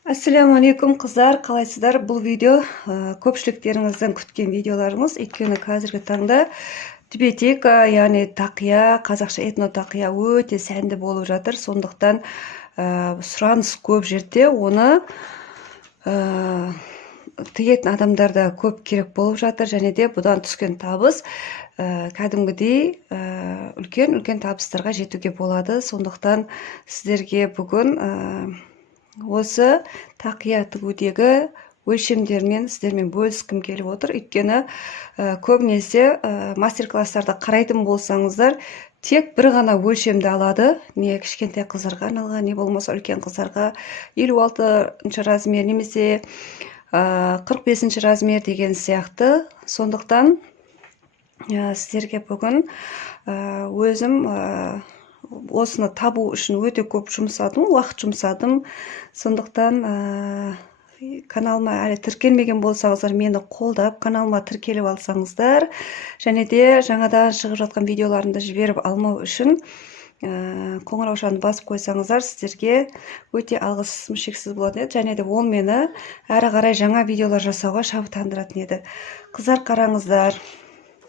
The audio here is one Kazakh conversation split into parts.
Ассаламу алейкум қыздар, қалайсыздар? Бұл видео көпшіліктеріңіздің күткен видеоларыңыз. Өйткені қазіргі таңда тибетека, яғни тақия, қазақша этно тақия өте сәнді болып жатыр. Сондықтан сұраныс көп жерде, оны тігетін адамдарда көп керек болып жатыр, және де бұдан түскен табыс кәдімгідей үлкен табыстарға жетуге болады. Сондықтан сіздерге бүгін осы тақия тігудегі өлшемдермен сіздермен бөліскім келіп отыр. Өйткені көбінесе мастер-класстарды қарайтын болсаңыздар, тек бір ғана өлшемді алады. Не кішкентай қыздарға арналған, не болмаса үлкен қыздарға 56 размер немесе 45 размер деген сияқты. Сондықтан сіздерге бүгін өзім осыны табу үшін өте көп жұмсадым, уақыт жұмсадым. Сондықтан каналыма әлі тіркелмеген болсаңыздар, мені қолдап каналыма тіркеліп алсаңыздар, және де жаңадан шығып жатқан видеоларымды жіберіп алмау үшін қоңыраушаны басып қойсаңыздар, сіздерге өте алғысым шексіз болатын еді, және де ол мені әрі қарай жаңа видеолар жасауға шабыттандыратын еді. Қыздар, қараңыздар.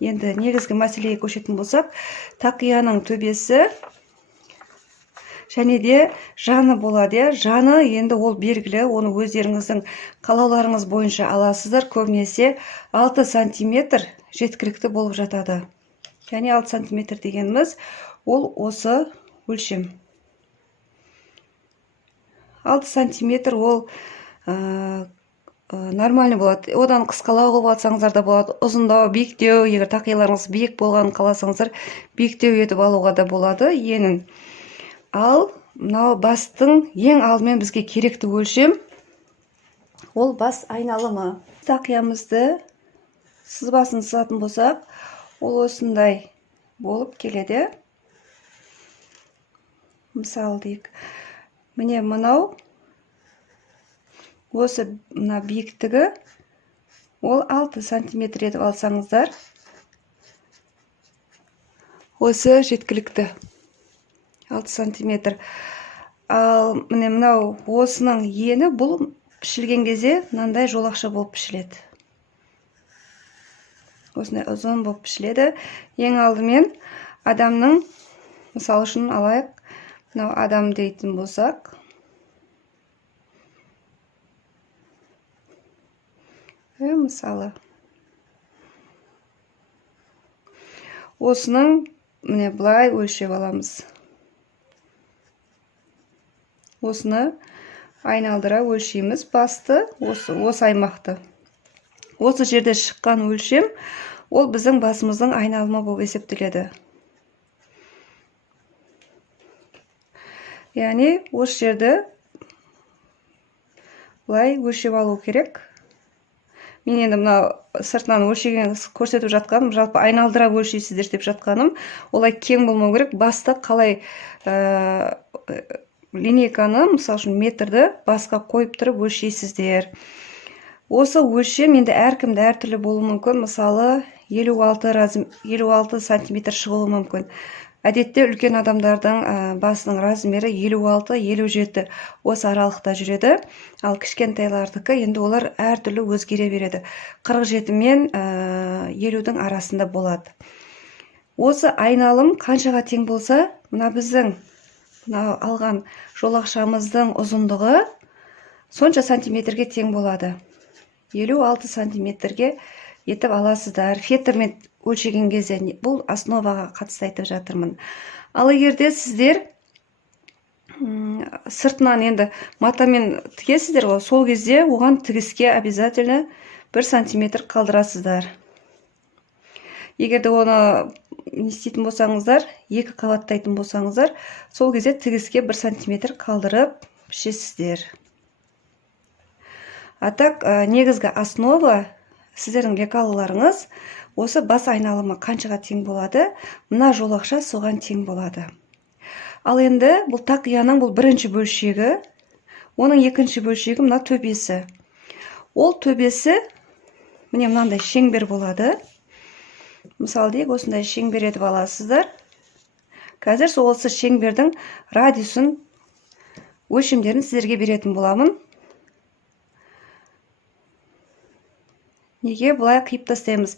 Енді негізгі мәселеге көшетін болсақ, тақияның төбесі және де жаны болады. Жаны енді ол белгілі, оны өздеріңіздің қалауларыңыз бойынша аласыздар. Көбінесе 6 сантиметр жеткілікті болып жатады. Яғни 6 сантиметр дегеніміз ол осы өлшем. 6 сантиметр ол нормальный болады. Одан қысқалау қылып алсаңыздар да болады. Ұзындау, биіктеу, егер тақияларыңыз биік болғанын қаласаңыздар, биіктеу етіп алуға да болады енін. Ал мынау бастың ең алдымен бізге керекті өлшем ол бас айналымы. Тақиямызды сызбасын сызатын болсақ, ол осындай болып келеді. Мысалы дейік, міне мынау осы мына биіктігі ол 6 сантиметр етіп алсаңыздар, осы жеткілікті 6 сантиметр. Ал міне мынау осының ені, бұл пішілген кезде мынандай жолақша болып пішіледі. Осындай ұзын болып пішіледі. Ең алдымен адамның, мысалы үшін алайық, мынау адам дейтін болсақ, мысалы осының міне былай өлшеп аламыз. Осыны айналдыра өлшейміз. Басты осы аймақты. Осы жерде шыққан өлшем ол біздің басымыздың айналымы болып есептеледі. Яғни осы жерді былай өлшеп алу керек. Мен енді мына сыртынан өлшеген көрсетіп жатқаным, жалпы айналдыра өлшейсіздер деп жатқаным, олай кең болмау керек. Басты қалай линейканы, мысалы үшін метрді басқа қойып тұрып өлшейсіздер. Осы өлшем енді әркімді әртүрлі болуы мүмкін. Мысалы 56 сантиметр шығуы мүмкін. Әдетте үлкен адамдардың басының размері 56-57 осы аралықта жүреді. Ал кішкентайлардікі енді олар әртүрлі өзгере береді. 47 мен 50-дің арасында болады. Осы айналым қаншаға тең болса, мына біздің алған жолақшамыздың ұзындығы сонша сантиметрге тең болады. 56 сантиметрге етіп аласыздар. Фетермен өлшеген кезде, бұл основаға қатысты айтып жатырмын. Ал егерде сіздер сыртынан енді матамен тігесіздер, сол кезде оған тігіске обязательно 1 сантиметр қалдырасыздар. Егерде оны не істейтін болсаңыздар, 2 қабаттайтын болсаңыздар, сол кезде тігіске 1 сантиметр қалдырып пішесіздер. Атак, негізгі основа сіздердің лекалыларыңыз осы бас айналымы қаншаға тең болады, мына жолақша соған тең болады. Ал енді бұл тақияның бұл бірінші бөлшегі, оның екінші бөлшегі мына төбесі. Ол төбесі міне мынандай шеңбер болады. Мысалы дейік, осындай шеңбер етіп аласыздар. Қазір осы шеңбердің радиусын өлшемдерін сіздерге беретін боламын. Неге бұлай қиып тастаймыз?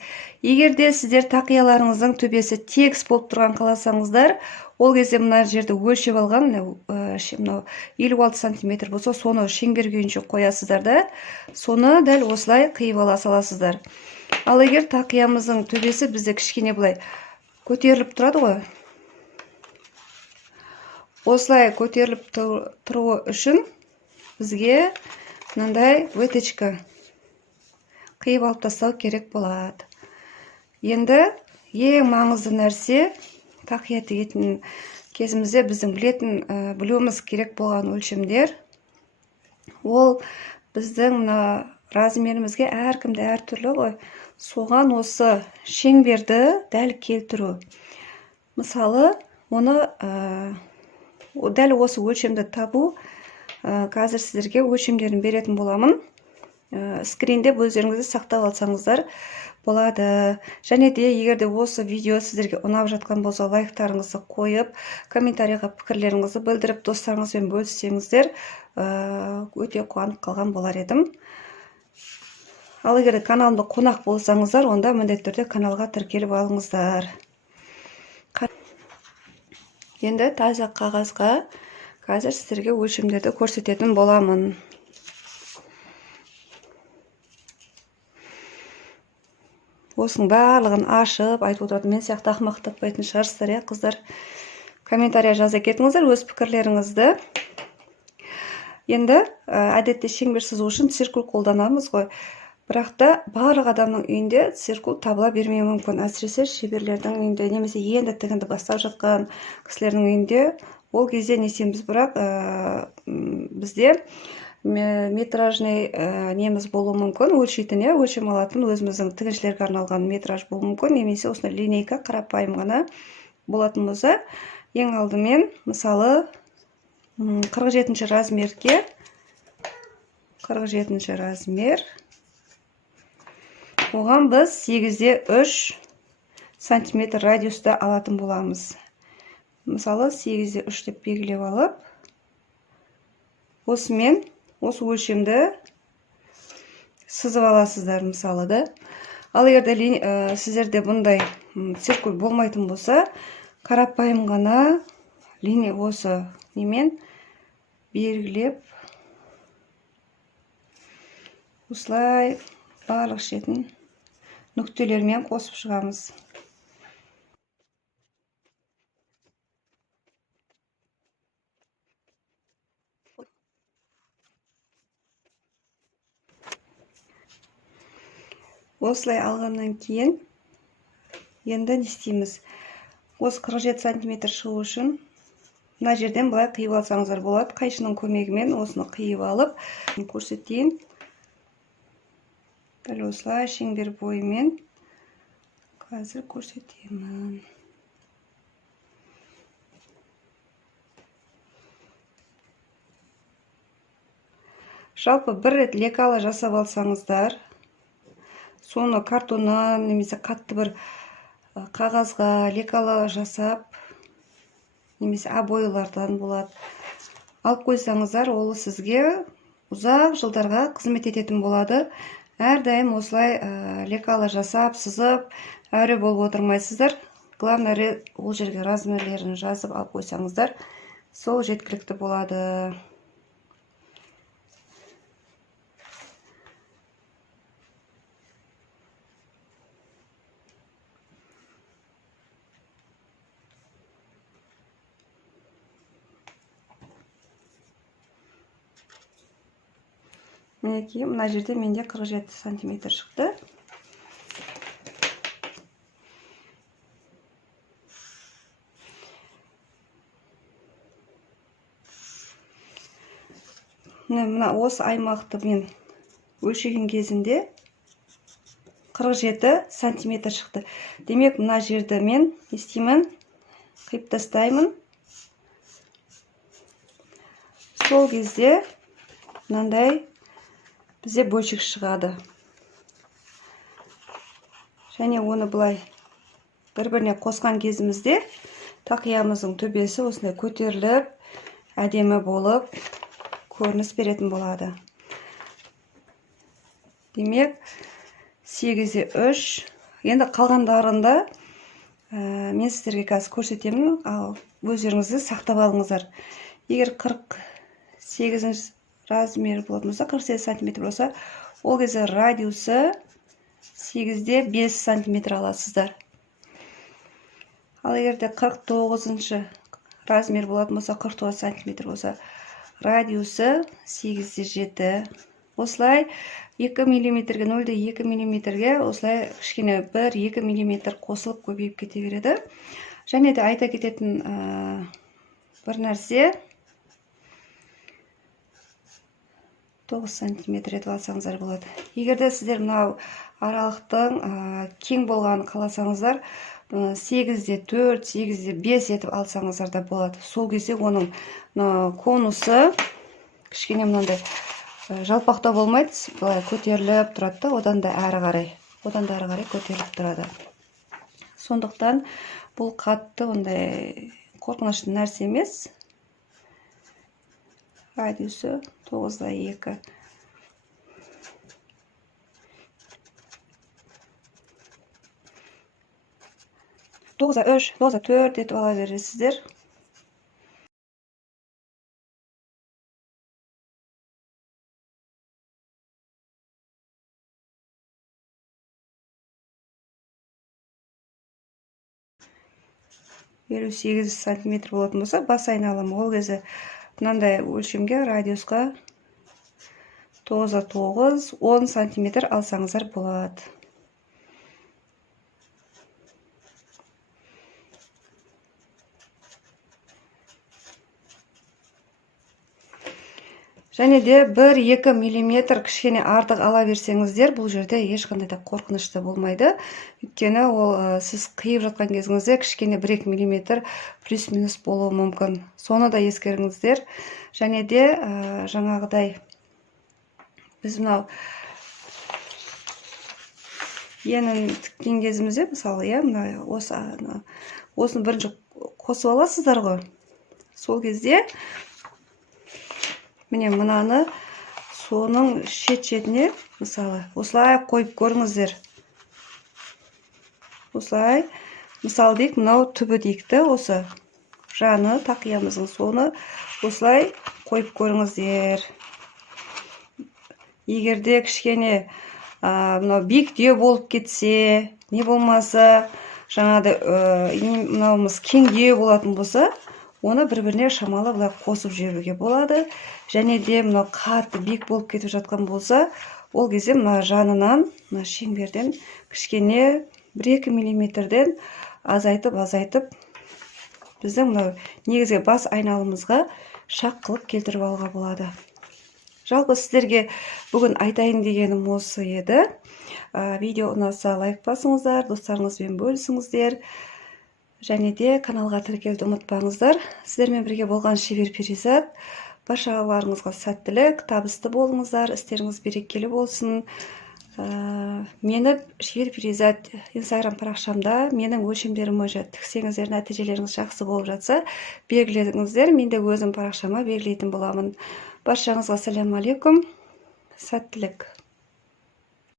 Егер де сіздер тақияларыңыздың төбесі тегіс болып тұрған қаласаңыздар, ол кезде мына жерді өлшеп алған, мынау 56 сантиметр болса, соны шеңбер күйінше қоясыздар да, соны дәл осылай қиып ала саласыздар. Ал егер тақиямыздың төбесі бізде кішкене былай көтеріліп тұрады ғой, осылай көтеріліп тұруы үшін бізге мынандай выточка қиып алып тастау керек болады. Енді ең маңызды нәрсе, тақия тігетін кезімізде біздің білуіміз керек болған өлшемдер, ол біздің мына размерімізге әркімді әртүрлі ғой. Соған осы шеңберді дәл келтіру. Мысалы, оны дәл осы өлшемді табу, қазір сіздерге өлшемдерін беретін боламын. Скринде өздеріңізді сақтап алсаңыздар болады. Және де егер де осы видео сіздерге ұнап жатқан болса, лайктарыңызды қойып, комментарийға пікірлеріңізді білдіріп, достарыңызбен бөліссеңіздер, өте қуанып қалған болар едім. Ал егер де каналымда қонақ болсаңыздар, онда міндетті түрде каналға тіркеліп алыңыздар. Енді таза қағазға қазір сіздерге өлшемдерді көрсететін боламын. Осының барлығын ашып, айтып отыратын, мен сияқты ақымақ таппайтын шығарсыздар, қыздар. Комментария жаза кетіңіздер өз пікірлеріңізді. Енді әдетте шеңбер сызу үшін циркуль қолданамыз ғой. Бірақ та барлық адамның үйінде циркуль табыла бермеуі мүмкін. Әсіресе шеберлердің үйінде, немесе енді тігінді бастап жатқан кісілердің үйінде, ол кезде не істейміз, бірақ бізде метражный неміз болуы мүмкін, өлшейтін, өлшем алатын өзіміздің тігіншілерге арналған метраж болуы мүмкін, немесе осындай линейка қарапайым ғана болатын болса, ең алдымен, мысалы, 47 размерге 47 размер, оған біз 8-де 3 сантиметр радиуста алатын боламыз. Мысалы, 8-де 3 деп белгілеп алып, осымен осы өлшемді сызып аласыздар, мысалы да. Ал егерде сіздерде бұндай циркуль болмайтын болса, қарапайым ғана линия осы немен белгілеп, осылай барлық шетін нүктелермен қосып шығамыз. Осылай алғаннан кейін, енді не істейміз? Осы 47 сантиметр шығу үшін, мына жерден былай қиып алсаңыздар болады. Қайшының көмегімен осыны қиып алып, көрсетейін. Дәл осылай шеңбер бойымен қазір көрсетемін. Жалпы бір рет лекалы жасап алсаңыздар, соны картоннан немесе қатты бір қағазға лекалы жасап, немесе обойлардан болады, алып қойсаңыздар, ол сізге ұзақ жылдарға қызмет ететін болады. Әрдайым осылай лекалы жасап, сызып, әуре болып отырмайсыздар. Главное, ол жерге размерлерін жазып алып қойсаңыздар, сол жеткілікті болады. Мінекей, мына жерде менде 47 сантиметр шықты. Мына осы аймақты мен өлшеген кезінде 47 сантиметр шықты. Демек, мына жерді мен істеймін, қиып тастаймын. Сол кезде мынандай бізде бөлшек шығады. Және оны былай бір-біріне қосқан кезімізде тақиямыздың төбесі осындай көтеріліп, әдемі болып көрініс беретін болады. Демек, 8-де 3. Енді қалғандарында мен сіздерге қазір көрсетемін, ал өздеріңізді сақтап алыңыздар. Егер 48 размері болатын болса, 48 сантиметр болса, ол кезде радиусы 8-де 5 сантиметр аласыздар. Ал егерде 49 размер болатын болса, 49 сантиметр болса, радиусы 8-де 7. Осылай 2 миллиметрге, 0,2 миллиметрге осылай кішкене 1-2 миллиметр қосылып көбейіп кете береді. Және де айта кететін бір нәрсе, 9 сантиметр етіп алсаңыздар болады. Егерде сіздер мынау аралықтың кең болғанын қаласаңыздар, 8-де 4, 8-де 5 етіп алсаңыздар да болады. Сол кезде оның конусы кішкене мынандай жалпақтау болмайды, былай көтеріліп тұрады, одан да әрі қарай көтеріліп тұрады. Сондықтан бұл қатты ондай қорқынышты нәрсе емес. Радиусы 9-да 2. Тоғызда 3, 9-да 4 етіп ала бересіздер. Елу 8 сантиметр болатын болса, бас айналымы ол кезде мынандай өлшемге радиусқа 9-да 9, 10 сантиметр алсаңыздар болады. Және де 1-2 миллиметр кішкене артық ала берсеңіздер, бұл жерде ешқандай да қорқынышты болмайды. Өйткені ол сіз қиып жатқан кезіңізде кішкене 1-2 миллиметр плюс-минус болуы мүмкін. Соны да ескеріңіздер. Және де жаңағыдай біз мынау енін тіккен кезімізде, мысалы, осыны бірінші қосып аласыздар ғой. Сол кезде міне мынаны соның шет-шетіне, мысалы, осылай қойып көріңіздер. Осылай, мысалы дейік, мынау түбі дейікті, осы жаны тақиямыздың соны осылай қойып көріңіздер. Егерде кішкене мынау биіктеу болып кетсе, не болмаса, жаңағыдай мынауымыз кеңдеу болатын болса, оны бір-біріне шамалы былай қосып жіберуге болады. Және де мынау қатты биік болып кетіп жатқан болса, ол кезде мына жанынан, мына шеңберден кішкене 1-2 миллиметрден азайтып біздің мынау негізгі бас айналымызға шақ қылып келтіріп алуға болады. Жалпы сіздерге бүгін айтайын дегенім осы еді. Видео ұнаса лайк басыңыздар, достарыңызбен бөлісіңіздер. Және де каналға тіркелуді ұмытпаңыздар. Сіздермен бірге болған шебер Перизат. Баршаларыңызға сәттілік, табысты болыңыздар, істеріңіз берекелі болсын. Мені шебер Перизат Инстаграм парақшамда менің өлшемдерім бойынша тіксеңіздер, нәтижелеріңіз жақсы болып жатса, белгілеңіздер. Мен де өзім парақшама белгілейтін боламын. Баршаңызға сәлем алейкум, сәттілік.